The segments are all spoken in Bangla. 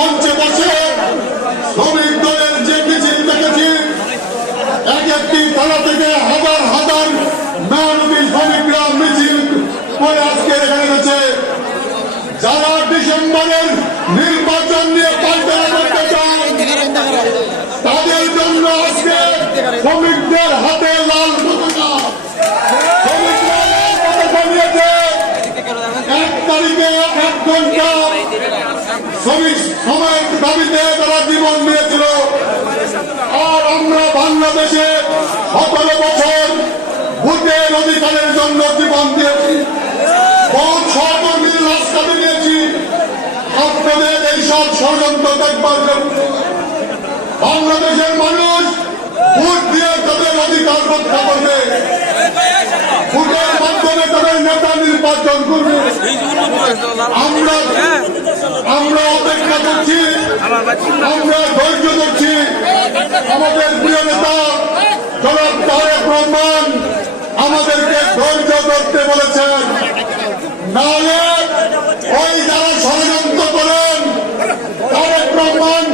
মঞ্চে বসে শ্রমিক দলের যে মিছিল দেখেছি, এক একটি থানা থেকে হাজার হাজার মেহনতি শ্রমিকরা মিছিল করে আজকে এখানে গেছে। যারা ডিসেম্বরের নির্বাচন নিয়ে পাল্টানা করতে চান, তাদের জন্য আজকে শ্রমিকদের হাতে লাল পতাকা। শ্রমিকরা লাল পতাকা নিয়েছে। 1 তারিখে 1 ঘন্টা শ্রমিক সময়ের দাবিতে তারা জীবন দিয়েছিল। আর আমরা বাংলাদেশে 17 বছর ভোটের অধিকারের জন্য জীবন দিয়েছি। বহুত সহকর্মী রাস্তাতে নিয়েছি আপনাদের এইসব ষড়যন্ত্র দেখবার জন্য। বাংলাদেশের মানুষ ভোট দিয়ে তাদের অধিকার রক্ষা করবে, ভোটের মাধ্যমে তাদের নেতা নির্বাচন করবে। আমরা অপেক্ষা করছি, আমরা ধৈর্য ধরছি। আমাদের প্রিয় নেতা জনাব তারেক রহমান আমাদেরকে ধৈর্য ধরতে বলেছেন, নাহলে ওই যারা ষড়যন্ত্র করেন তারেক রহমান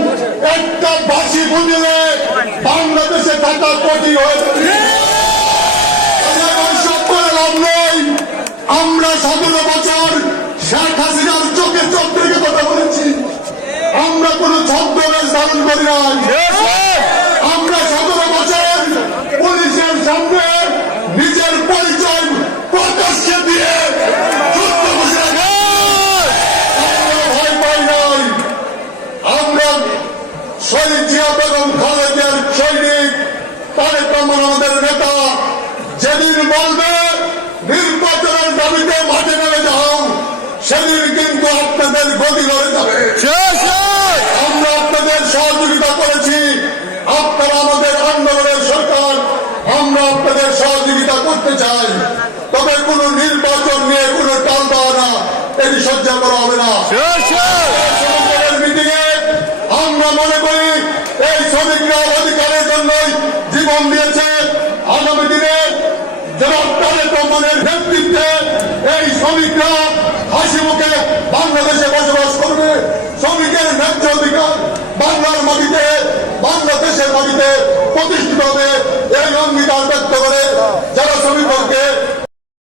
একটা বাঁশি বুঝলে বাংলাদেশে থাকা কঠিন হয়ে যাবে। লাভ নেই। আমরা 17 বছর শেখ হাসিনার চোখে চোখ রেখে কথা বলেছি। আমরা কোন ছদ্মবেশ ধারণ করি নাই। আমরা 17 বছর পুলিশের সামনে নিজের পরিচয় প্রকাশ্যে দিয়ে যুদ্ধ ঘোষণা করি। আমরা ভয় পাই নাই। আমরা শহীদ জিয়া বেগম খালেদার সৈনিক তারেক রহমান আমাদের নেতা যেদিন বলবে নির্বাচনের দাবিতে মাঠে নেমে যাও, সেদিন কিন্তু আপনাদের গতি লড়ে যাবে। আমরা আপনাদের সহযোগিতা করেছি, আপনারা আমাদের আন্দোলনের সরকার, আমরা আপনাদের সহযোগিতা করতে চাই। তবে কোন নির্বাচন নিয়ে কোন টাল বাহানা এটি সহ্য করা হবে না। মিটিংয়ে আমরা মনে করি এই শ্রমিকরা অধিকারের জন্যই জীবন দিয়েছে। আগামী দিনে জনাব তারেক রহমানের নেতৃত্বে এই শ্রমিকরা হাসি মুখে বাংলাদেশে বসবাস